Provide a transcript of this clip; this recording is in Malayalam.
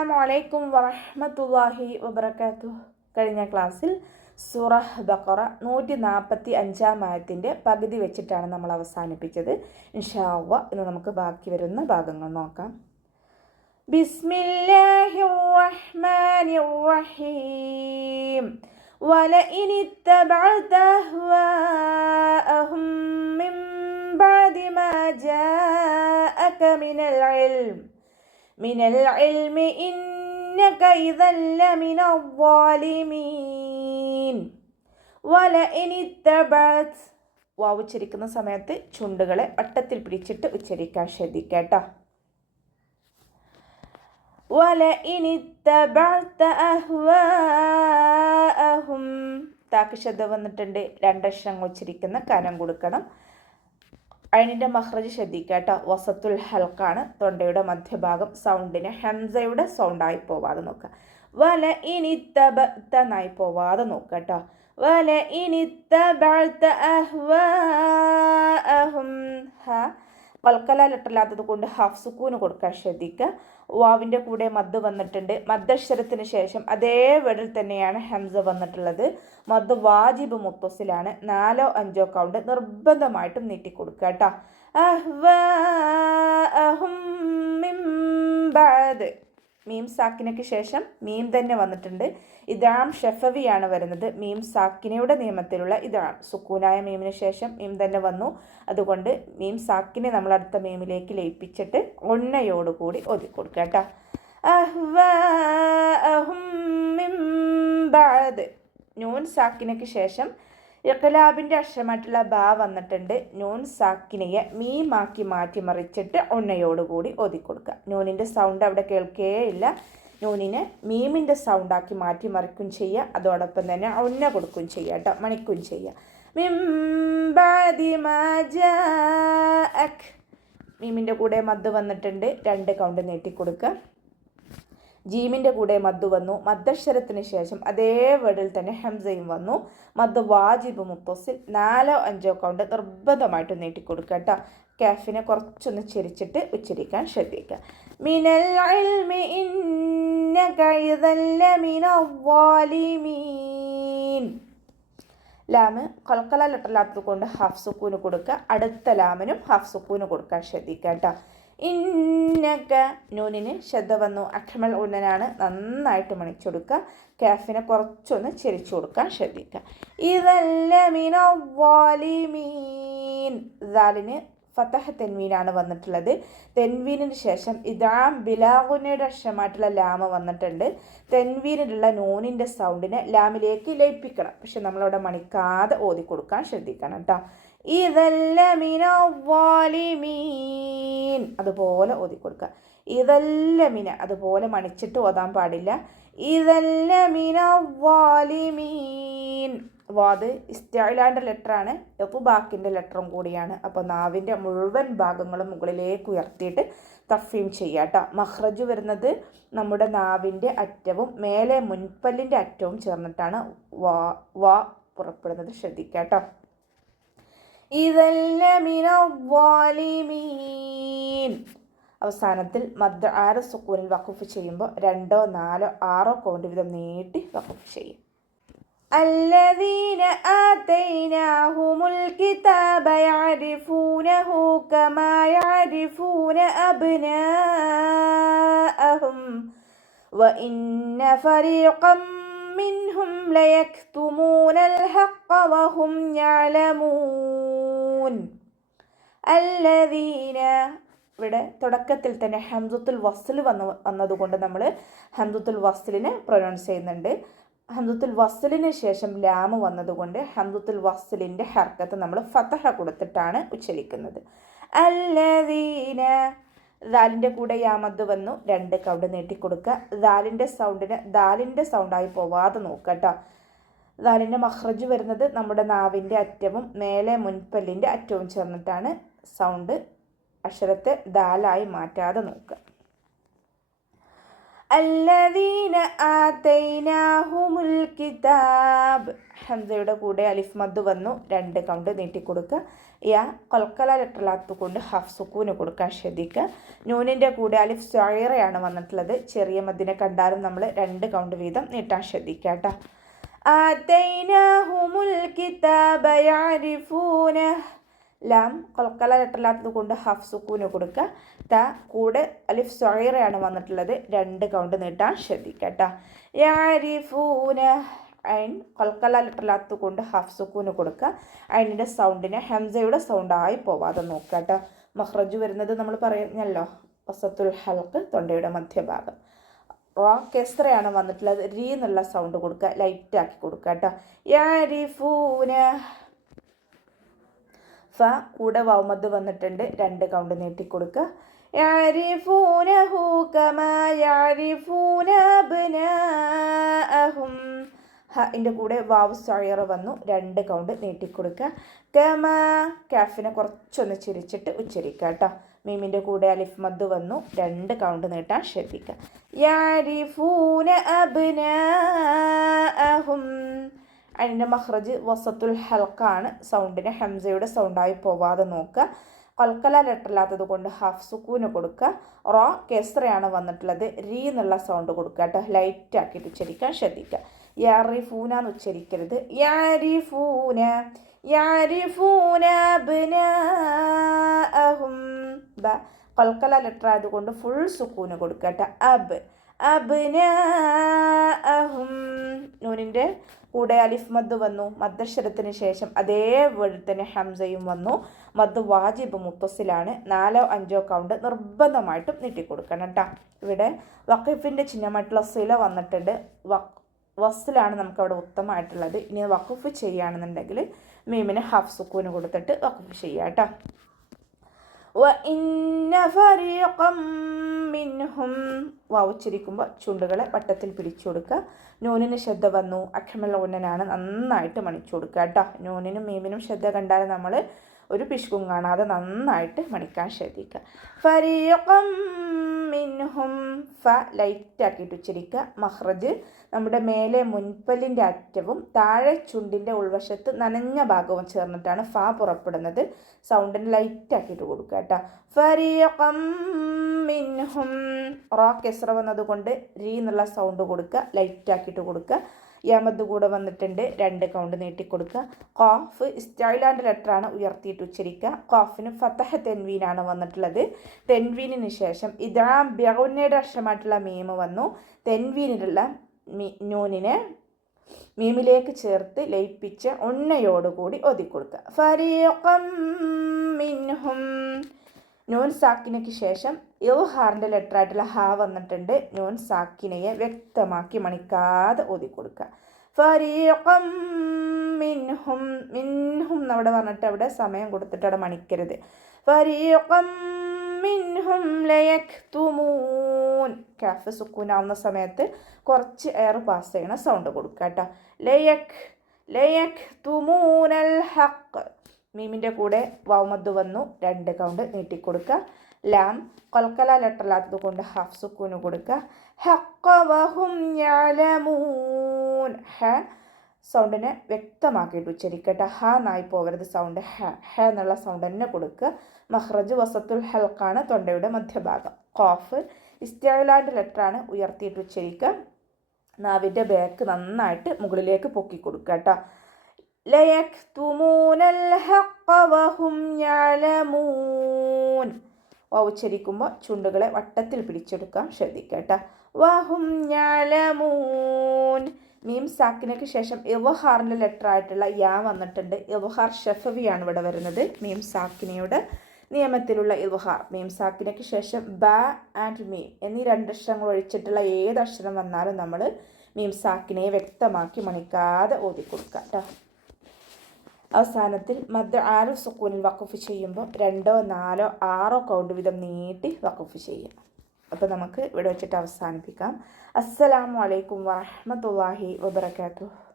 അസ്സലാമു വറഹ്മത്തുള്ളാഹി വബറകാതുഹു. കഴിഞ്ഞ ക്ലാസ്സിൽ സൂറഹ് ബഖറ 145-ാം ആയത്തിൻ്റെ പകുതി വെച്ചിട്ടാണ് നമ്മൾ അവസാനിപ്പിച്ചത്. ഇൻഷാ അല്ലാഹ് ഇന്ന് നമുക്ക് ബാക്കി വരുന്ന ഭാഗങ്ങൾ നോക്കാം. ബിസ്മില്ലാഹിർ റഹ്മാനിർ റഹീം. വലഇൻ ഇത്തബഅത അഹ്വാഅഹും മിൻ ബഅദി മാ ജാഅക മിനൽ ഇൽമി ഇന്നക ഇദൻ ലമിന الظالمين. വലഇൻ ഇത്തബഅത വാവ് ഉച്ചരിക്കുന്ന സമയത്ത് ചുണ്ടുകളെ വട്ടത്തിൽ പിടിച്ചിട്ട് ഉച്ചരിക്കാൻ ശ്രദ്ധിക്കട്ടോ. വലഇൻ ഇത്തബഅത അഹ്വാഅഹും താക്ക് ശബ്ദ വന്നിട്ടുണ്ട്. രണ്ടക്ഷരങ്ങൾ ഉച്ചരിക്കുന്ന കനം കൊടുക്കണം. അയിനിൻ്റെ മഖ്റജ് ശ്രദ്ധിക്കുക കേട്ടോ. വസത്തുൽ ഹൽക്കാണ്, തൊണ്ടയുടെ മധ്യഭാഗം. സൗണ്ടിന് ഹംസയുടെ സൗണ്ടായി പോവാതെ നോക്കുക. വലഇൻ ഇത്തബഅത എന്നായി പോവാതെ നോക്കുക കേട്ടോ. വലഇൻ ഇത്തബഅത അഹ്വാഅഹും ഹ കൽക്കല ലെറ്ററില്ലാത്തത് കൊണ്ട് ഹാഫ് സുക്കൂന് കൊടുക്കാൻ ശ്രദ്ധിക്കുക. വാവിൻ്റെ കൂടെ മദ് വന്നിട്ടുണ്ട്. മദ്ദക്ഷരത്തിന് ശേഷം അതേ വേർഡിൽ തന്നെയാണ് ഹംസ വന്നിട്ടുള്ളത്. മദ് വാജിബ് മുത്തസിലാണ്. 4ഓ 5ഓ കൗണ്ട് നിർബന്ധമായിട്ടും നീട്ടിക്കൊടുക്കുക കേട്ടോ. അഹ്വാഅഹും മിൻ ബഅദ് മീം സാക്കിനയ്ക്ക് ശേഷം മീം തന്നെ വന്നിട്ടുണ്ട്. ഇദാം ഷഫവിയാണ് വരുന്നത്. മീം സാക്കിനയുടെ നിയമത്തിലുള്ള ഇദാം. സുക്കൂനായ മീമിന് ശേഷം മീം തന്നെ വന്നു. അതുകൊണ്ട് മീം സാക്കിനെ നമ്മൾ അടുത്ത മീമിലേക്ക് ലയിപ്പിച്ചിട്ട് ഒന്നയോടുകൂടി ഒതുക്കൊടുക്കുക കേട്ടോ. അഹ്വാഅഹും മിൻ ബഅദ് നൂൻ സാക്കിനയ്ക്ക് ശേഷം ഇഖ്ലാബിൻ്റെ അക്ഷരമായിട്ടുള്ള ബാ വന്നിട്ടുണ്ട്. നൂൻ സാക്കിനയെ മീമാക്കി മാറ്റി മറിച്ചിട്ട് ഒന്നയോടുകൂടി ഓതിക്കൊടുക്കുക. നൂനിൻ്റെ സൗണ്ട് അവിടെ കേൾക്കുകയില്ല. നൂനിനെ മീമിൻ്റെ സൗണ്ടാക്കി മാറ്റി മറിക്കും ചെയ്യുക. അതോടൊപ്പം തന്നെ ഒന്ന കൊടുക്കുകയും ചെയ്യുക കേട്ടോ, മണിക്കുകയും ചെയ്യുക. മിൻ ബഅദി മാ ജാഅക മീമിൻ്റെ കൂടെ മദ് വന്നിട്ടുണ്ട്. 2 കൗണ്ട് നീട്ടിക്കൊടുക്കുക. ജീമിൻ്റെ കൂടെ മദ് വന്നു. മദ്ദക്ഷരത്തിന് ശേഷം അതേ വേർഡിൽ തന്നെ ഹംസയും വന്നു. മദ് വാജിബ് മുത്തസിൽ. 4ഓ 5ഓ കൗണ്ട് നിർബന്ധമായിട്ട് നീട്ടിക്കൊടുക്കുക കേട്ടോ. കാഫിനെ കുറച്ചൊന്ന് ചെരിച്ചിട്ട് ഉച്ചരിക്കാൻ ശ്രദ്ധിക്കുക. മിനൽ ഇൽമി ഇന്നക ഇദൻ ലമിന الظالمين. ലാമ് കൽക്കല ലെറ്ററില്ലാത്തത് കൊണ്ട് ഹാഫ് സുക്കൂന് കൊടുക്കുക. അടുത്ത ലാമിനും ഹാഫ് സുക്കൂന് കൊടുക്കാൻ ശ്രദ്ധിക്കുക കേട്ടോ. ഇന്നക നൂനിന് ശബ്ദ വന്നു. അഖ്മൽ ഉന്നനാണ്. നന്നായിട്ട് മണിച്ചെടുക്കുക. കാഫിനെ കുറച്ചൊന്ന് ചെരിച്ചു കൊടുക്കാൻ ശ്രദ്ധിക്കുക. ഇദല്ല മിന الظالمين. ദാലിന് ഫതഹ് തെൻവീനാണ് വന്നിട്ടുള്ളത്. തെൻവീനിന് ശേഷം ഇദാം ബിലാഗുനയുടെ അക്ഷരമായിട്ടുള്ള ലാമ വന്നിട്ടുണ്ട്. തെൻവീനിലുള്ള നൂനിൻ്റെ സൗണ്ടിനെ ലാമിലേക്ക് ലയിപ്പിക്കണം. പക്ഷെ നമ്മളവിടെ മണിക്കാതെ ഓതി കൊടുക്കാൻ ശ്രദ്ധിക്കണം കേട്ടോ. ഇദല്ല മിന الظالمين അതുപോലെ ഓതി കൊടുക്കുക. ഇദല്ല മിന അതുപോലെ മണിച്ചിട്ട് ഓതാൻ പാടില്ല. ഇദല്ല മിന الظالمين. വാദ് ഇസ്തിഅലാൻ്റെ ലെറ്ററാണ്. ഇത്ബാക്കിൻ്റെ ലെറ്ററും കൂടിയാണ്. അപ്പോൾ നാവിൻ്റെ മുഴുവൻ ഭാഗങ്ങളും മുകളിലേക്ക് ഉയർത്തിയിട്ട് തഫീം ചെയ്യുക കേട്ടോ. മഖ്റജ് വരുന്നത് നമ്മുടെ നാവിൻ്റെ അറ്റവും മേലെ മുൻപല്ലിൻ്റെ അറ്റവും ചേർന്നിട്ടാണ് വാ പുറപ്പെടുന്നത്. ശ്രദ്ധിക്കുക കേട്ടോ. ഇദല്ല മിന الظالمين. അവസാനത്തിൽ മദ് 6 സുക്കൂനിൽ വഖഫ് ചെയ്യുമ്പോൾ 2ഓ 4ഓ 6ഓ കൗണ്ട് വീതം നീട്ടി വഖഫ് ചെയ്യും. الذين آتيناهم الكتاب يعرفونه كما يعرفون أبناءهم وإن فريقا منهم ليكتمون الحق وهم يعلمون. الذين ഇവിടെ തുടക്കത്തിൽ തന്നെ ഹംസത്തുൽ വസ്ൽ വന്നതുകൊണ്ട് നമ്മൾ ഹംസത്തുൽ വസ്ലിനെ പ്രൊനൗൺസ് ചെയ്യുന്നുണ്ട്. ഹംസത്തുൽ വസ്ലിന് ശേഷം ലാമ് വന്നതുകൊണ്ട് ഹംസത്തുൽ വസ്ലിൻ്റെ ഹർക്കത്ത് നമ്മൾ ഫതഹ കൊടുത്തിട്ടാണ് ഉച്ചരിക്കുന്നത്. അല്ലദീന ദാലിൻ്റെ കൂടെ യാമദ് വന്നു. 2 കൗണ്ട് നീട്ടിക്കൊടുക്കുക. ദാലിൻ്റെ സൗണ്ടായി പോവാതെ നോക്കുക കേട്ടോ. ദാലിൻ്റെ മഖ്റജ് വരുന്നത് നമ്മുടെ നാവിൻ്റെ അറ്റവും മേലെ മുൻപല്ലിൻ്റെ അറ്റവും ചേർന്നിട്ടാണ്. സൗണ്ട് അക്ഷരത്തെ ദാലായി മാറ്റാതെ നോക്കുക. അല്ലദീന ആതൈനാഹുമുൽ കിതാബ്. ഹംസയുടെ കൂടെ അലിഫ് മദ് വന്നു, 2 കൗണ്ട് നീട്ടിക്കൊടുക്കുക. യാ കൽക്കല ലെറ്ററിലാത്ത് കൊണ്ട് ഹഫ് സുക്കൂന് കൊടുക്കാൻ ശ്രദ്ധിക്കുക. നൂനിൻ്റെ കൂടെ അലിഫ് സൈറയാണ് വന്നിട്ടുള്ളത്. ചെറിയ മദ്ദിനെ കണ്ടാലും നമ്മൾ 2 കൗണ്ട് വീതം നീട്ടാൻ ശ്രദ്ധിക്കുക കേട്ടോ. ആതൈനാഹുമുൽ കിതാബ യഅരിഫൂന. ലാം കൽക്കല ലെറ്ററിലാത്തത് കൊണ്ട് ഹഫ് സുക്കൂന് കൊടുക്കുക. ത കൂടെ അലിഫ് സൈറയാണ് വന്നിട്ടുള്ളത്. 2 കൗണ്ട് നീട്ടാൻ ശ്രദ്ധിക്കുക കേട്ടോ. യഅരിഫൂന. ഐൻ കൽക്കല ലെറ്ററിലാത്തത് കൊണ്ട് ഹഫ് സുക്കൂന് കൊടുക്കുക. ഐനിൻ്റെ സൗണ്ടിനെ ഹംസയുടെ സൗണ്ടായി പോവാതെ നോക്കുക കേട്ടോ. മഖ്റജ് വരുന്നത് നമ്മൾ പറഞ്ഞല്ലോ, വസത്തുൽ ഹൽക്ക്, തൊണ്ടയുടെ മധ്യഭാഗം. റ കെസ്റയാണ് വന്നിട്ടുള്ളത്. രീ എന്നുള്ള സൗണ്ട് കൊടുക്കുക, ലൈറ്റാക്കി കൊടുക്കുക കേട്ടോ. യഅരിഫൂന. ഫ കൂടെ വൗമദ് വന്നിട്ടുണ്ട്, 2 കൗണ്ട് നീട്ടിക്കൊടുക്കുക. യഅരിഫൂനഹു കമാ യഅരിഫൂന അബ്നാഅഹും. ഹൻ്റെ കൂടെ വാവ് സൈറ വന്നു, 2 കൗണ്ട് നീട്ടിക്കൊടുക്കുക. കമാ കാഫിനെ കുറച്ചൊന്ന് ചിരിച്ചിട്ട് ഉച്ചരിക്കുക കേട്ടോ. മീമിൻ്റെ കൂടെ അലിഫ് മദ് വന്നു, 2 കൗണ്ട് നീട്ടാൻ ശ്രദ്ധിക്കുക. യഅരിഫൂന അബ്നാഅഹും. അതിൻ്റെ മഖ്റജ് വസത്തുൽ ഹൽക്കാണ്. സൗണ്ടിനെ ഹംസയുടെ സൗണ്ടായി പോവാതെ നോക്കുക. കൽക്കല ലെറ്ററില്ലാത്തത് കൊണ്ട് ഹാഫ് സുക്കൂന് കൊടുക്കുക. റ കെസ്റയാണ് വന്നിട്ടുള്ളത്. രീ എന്നുള്ള സൗണ്ട് കൊടുക്കുക കേട്ടോ. ലൈറ്റാക്കിയിട്ട് ഉച്ചരിക്കാൻ ശ്രദ്ധിക്കുക. യഅരിഫൂന എന്ന് ഉച്ചരിക്കരുത്. യഅരിഫൂന യഅരിഫൂന അബ്നാഅഹും. ബ കൽക്കല ലെറ്റർ ആയതുകൊണ്ട് ഫുൾ സുക്കൂന് കൊടുക്കുക കേട്ടോ. അബ്നാഅഹും. നൂനിൻ്റെ കൂടെ അലിഫ് മദ് വന്നു, മദ്ദക്ഷരത്തിന് ശേഷം അതേപോലെ തന്നെ ഹംസയും വന്നു. മദ് വാജിബ് മുത്തസിലാണ്. 4 or 5 കൗണ്ട് നിർബന്ധമായിട്ടും നീട്ടിക്കൊടുക്കണം കേട്ടോ. ഇവിടെ വഖഫിൻ്റെ ചിഹ്നമായിട്ടുള്ള സില വന്നിട്ടുണ്ട്. വസ്സിലാണ് നമുക്കവിടെ ഉത്തമമായിട്ടുള്ളത്. ഇനി വഖഫ് ചെയ്യുകയാണെന്നുണ്ടെങ്കിൽ മീമിന് ഹാഫ് സുക്കൂന് കൊടുത്തിട്ട് വഖഫ് ചെയ്യുക കേട്ടോ. വഇന്ന ഫരീഖം മിൻഹും. വാവ് ഉച്ചരിക്കുമ്പോൾ ചുണ്ടുകളെ വട്ടത്തിൽ പിടിച്ചു കൊടുക്കുക. നൂനിന് ശ്രദ്ധ വന്നു, അഖമൽ ഉന്നനാണ്, നന്നായിട്ട് മണിച്ചു കൊടുക്കുക കേട്ടോ. നൂനിനും മീമിനും ശ്രദ്ധ കണ്ടാൽ നമ്മൾ ഒരു പിശുക്കും കാണാതെ നന്നായിട്ട് മണിക്കാൻ ശ്രദ്ധിക്കുക. ഫരീഖം മിൻഹും. ഫ ലൈറ്റാക്കിയിട്ട് ഉച്ചരിക്കുക. മഖ്റജ് നമ്മുടെ മേലെ മുൻപല്ലിൻ്റെ അറ്റവും താഴെ ചുണ്ടിൻ്റെ ഉൾവശത്ത് നനഞ്ഞ ഭാഗവും ചേർന്നിട്ടാണ് ഫ പുറപ്പെടുന്നത്. സൗണ്ടിന് ലൈറ്റാക്കിയിട്ട് കൊടുക്കുക കേട്ടോ. ഫരീഖം മിൻഹും. റ കെസ്റ വന്നതുകൊണ്ട് രീ എന്നുള്ള സൗണ്ട് കൊടുക്കുക, ലൈറ്റാക്കിയിട്ട് കൊടുക്കുക. യമദ് കൂടെ വന്നിട്ടുണ്ട്, 2 കൗണ്ട് നീട്ടിക്കൊടുക്കുക. ഖാഫ് ഇസ്തിഅലാൻ്റെ ലെറ്ററാണ്, ഉയർത്തിയിട്ട് ഉച്ചരിക്കുക. ഖാഫിന് ഫതഹ തെൻവീനാണ് വന്നിട്ടുള്ളത്. തെൻവീനിന് ശേഷം ഇദ്ഗാം ബിഗുന്നയുടെ അക്ഷരമായിട്ടുള്ള മീം വന്നു. തെൻവീനിലുള്ള നൂനിനെ മീമിലേക്ക് ചേർത്ത് ലയിപ്പിച്ച് ഉണ്ണയോടുകൂടി ഒതിക്കൊടുക്കുക. ഫരീഖം മിൻഹും. നൂൻ സാക്കിനയ്ക്ക് ശേഷം ഇൽഹാറിൻ്റെ ലെറ്ററായിട്ടുള്ള ഹ വന്നിട്ടുണ്ട്. നൂൻ സാക്കിനയെ വ്യക്തമാക്കി മണിക്കാതെ ഓതിക്കൊടുക്കുക. ഫരീഖം മിൻഹും. മിൻഹും എന്നവിടെ പറഞ്ഞിട്ട് അവിടെ സമയം കൊടുത്തിട്ട് അവിടെ മണിക്കരുത്. ഫരീഖം മിൻഹും ലയക്തുമൂൻ. കാഫ് സുക്കൂനാവുന്ന സമയത്ത് കുറച്ച് എയർ പാസ് ചെയ്യണ സൗണ്ട് കൊടുക്കുക കേട്ടോ. ലയക്തുമൂനൽ ഹഖ്. മീമിൻ്റെ കൂടെ വൗമദ് വന്നു, 2 കൗണ്ട് നീട്ടിക്കൊടുക്കുക. ലാം കൽക്കല ലെറ്ററിലാത്തത് കൊണ്ട് ഹാഫ് സുക്കൂന് കൊടുക്കുക. ഹഖ വഹും യഅലമൂൻ. ഹ സൗണ്ടിനെ വ്യക്തമാക്കിയിട്ട് ഉച്ചരിക്കട്ടെ. ഹ നായി പോവരുത് സൗണ്ട്. ഹ എന്നുള്ള സൗണ്ട് തന്നെ കൊടുക്കുക. മഖ്റജ് വസത്തുൽ ഹൽക്കാണ്, തൊണ്ടയുടെ മധ്യഭാഗം. ഖാഫ് ഇസ്തിഅലാൻ്റെ ലെറ്ററാണ്, ഉയർത്തിയിട്ട് ഉച്ചരിക്കുക. നാവിൻ്റെ ബാക്ക് നന്നായിട്ട് മുകളിലേക്ക് പൊക്കി കൊടുക്കുക കേട്ടോ. ലയക്തുമൂനൽ ഹഖ വഹും യഅലമൂൻ. ഉച്ചരിക്കുമ്പോൾ ചുണ്ടുകളെ വട്ടത്തിൽ പിടിച്ചെടുക്കാൻ ശ്രദ്ധിക്കുക കേട്ടോ. വഹും യഅലമൂൻ. മീം സാക്കിനയ്ക്ക് ശേഷം ഇൽഹാറിൻ്റെ ലെറ്റർ ആയിട്ടുള്ള യാ വന്നിട്ടുണ്ട്. ഇൽഹാർ ഷഫവിയാണ് ഇവിടെ വരുന്നത്. മീം സാക്കിനയുടെ നിയമത്തിലുള്ള ഇൽഹാർ. മീം സാക്കിനയ്ക്ക് ശേഷം ബ ആൻഡ് മീം എന്നീ 2 അക്ഷരങ്ങൾ ഒഴിച്ചിട്ടുള്ള ഏത് അക്ഷരം വന്നാലും നമ്മൾ മീം സാക്കിനയെ വ്യക്തമാക്കി മണിക്കാതെ ഓതിക്കൊടുക്കുക കേട്ടോ. അവസാനത്തിൽ മദ് ആരിഫ് സുക്കൂനിൽ വഖഫ് ചെയ്യുമ്പോൾ 2, 4, 6 കൗണ്ട് വീതം നീട്ടി വഖഫ് ചെയ്യുക. അപ്പോൾ നമുക്ക് ഇവിടെ വെച്ചിട്ട് അവസാനിപ്പിക്കാം. അസ്സലാമു അലൈക്കും വറഹ്മത്തുള്ളാഹി വബറകാതുഹു.